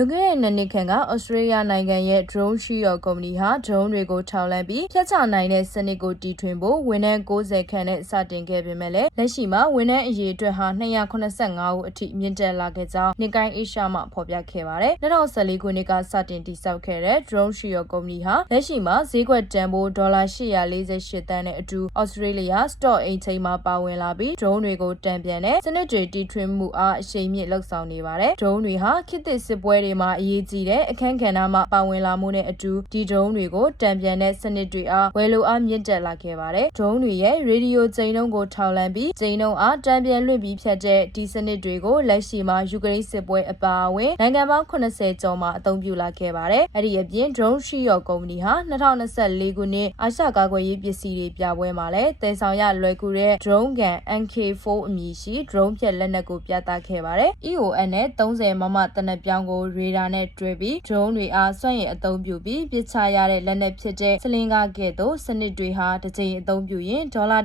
လွန်ခဲ့တဲ့နှစ်နှစ်ခန့်ကဩစတြေးလျနိုင်ငံရဲ့ drone ရှိရော်ကုမ္ပဏီဟာ drone တွေကိုထောက်လှမ်းပြီးဖျက်ချနိုင်တဲ့စနစ်ကိုတီထွင်ဖို့ဝန်ထမ်း60ခန့်နဲ့စတင်ခဲ့ပေမဲ့လည်းလက်ရှိမှာဝန်ထမ်းအရေအတွက်ဟာ285ဦးအထိမြင့်တက်လာခဲ့ကြောင်းနေကိုင်းအေရှာမှဖော်ပြခဲ့ပါတယ်။2014ခုနှစ်ကစတင်တည်ဆောက်ခဲ့တဲ့ drone ရှိရော်ကုမ္ပဏီဟာလက်ရှိမှာဈေးကွက်တန်ဖိုးဒေါ်လာ848တန်းနဲ့အတူဩစတြေးလျ stock exchange မှာပါဝင်လာပြီး drone တွေကိုတန်ပြန်တဲ့စနစ်တွေတီထွင်မှုအားအရှိန်မြင့်လှုပ်ဆောင်နေပါတယ်။ drone တွေဟာခေတ်သစ်စစ်ပွဲတွေမှာအရေးကြီးတဲ့အခန်းကဏ္ဍမှာပါဝင်လာမှုနဲ့အတူဒီ drone တွေကိုတံပြန်တဲ့စနစ်တွေအားဝယ်လိုအားမြင့်တက်လာခဲ့ပါတယ်။ drone တွေရဲ့ရေဒီယိုကျိန်းနှုန်းကိုထောက်လှမ်းပြီးကျိန်းနှုန်းအားတံပြန်လွှင့်ပြီးဖြတ်တဲ့ဒီစနစ်တွေကိုလက်ရှိမှာယူကရိန်းစစ်ပွဲအပါအဝင်နိုင်ငံပေါင်း80ကျော်မှာအသုံးပြုလာခဲ့ပါတယ်။အဲ့ဒီအပြင် drone ရှိရောကုမ္ပဏီဟာ2024ခုနှစ်အာရှကာကွယ်ရေးပစ္စည်းတွေပြပွဲမှာလည်းတည်ဆောင်ရလွယ်ကူတဲ့ drone gun MK4 အမည်ရှိ drone ဖြတ်လက်နက်ကိုပြသခဲ့ပါတယ်။ EON နဲ့30မမတနက်ပြောင်းကိုရေဒါနဲ့တွဲပြီး drone တွေအားစွန့်ရည်အသုံးပြုပြီးပစ်ချရတဲ့လက်နက်ဖြစ်တဲ့စလင်ကာကဲ့သို့စနစ်တွေဟာတစ်ချိန်အသုံးပြုရင်ဒေါ်လာ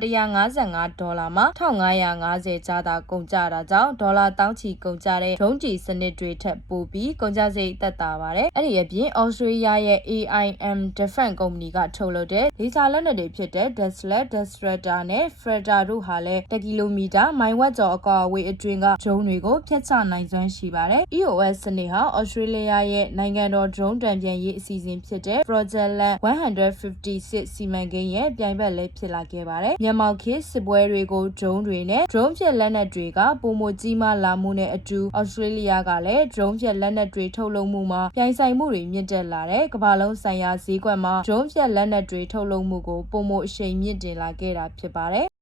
155ဒေါ်လာမှ1550ကျားသာကုန်ကြတာကြောင့်ဒေါ်လာတောင်းချီကုန်ကြတဲ့ drone တီစနစ်တွေထက်ပိုပြီးကုန်ကြစိတ်သက်သာပါတယ်။အဲ့ဒီအပြင် Australia ရဲ့ AIM Defense ကုမ္ပဏီကထုတ်လုပ်တဲ့ဒေသလက်နက်တွေဖြစ်တဲ့ Deslet, Destrata နဲ့ Freda တို့ဟာလည်း1ကီလိုမီတာမိုင်ဝက်ကျော်အကွာအဝေးအတွင်းက drone တွေကိုဖျက်ချနိုင်စွမ်းရှိပါတယ်။ EOS စနစ်ဟာ Australia ရဲ့နိုင်ငံတော် drone တံပြန်ရေးအစီအစဉ်ဖြစ်တဲ့ Project Land 156စီမံကိန်းရဲ့ပြိုင်ဘက်လည်းဖြစ်လာခဲ့ပါတယ်။မြန်မာခေတ်စစ်ပွဲတွေကို drone တွေနဲ့ drone ဖြတ်လက်နက်တွေကပုံမကြီးမားလာမှုနဲ့အတူ Australia ကလည်း drone ဖြတ်လက်နက်တွေထုတ်လုပ်မှုမှာပြိုင်ဆိုင်မှုတွေမြင့်တက်လာတဲ့ကမ္ဘာလုံးဆိုင်ရာဈေးကွက်မှာ drone ဖြတ်လက်နက်တွေထုတ်လုပ်မှုကိုပုံမအရှိန်မြင့်တင်လာခဲ့တာဖြစ်ပါတယ်။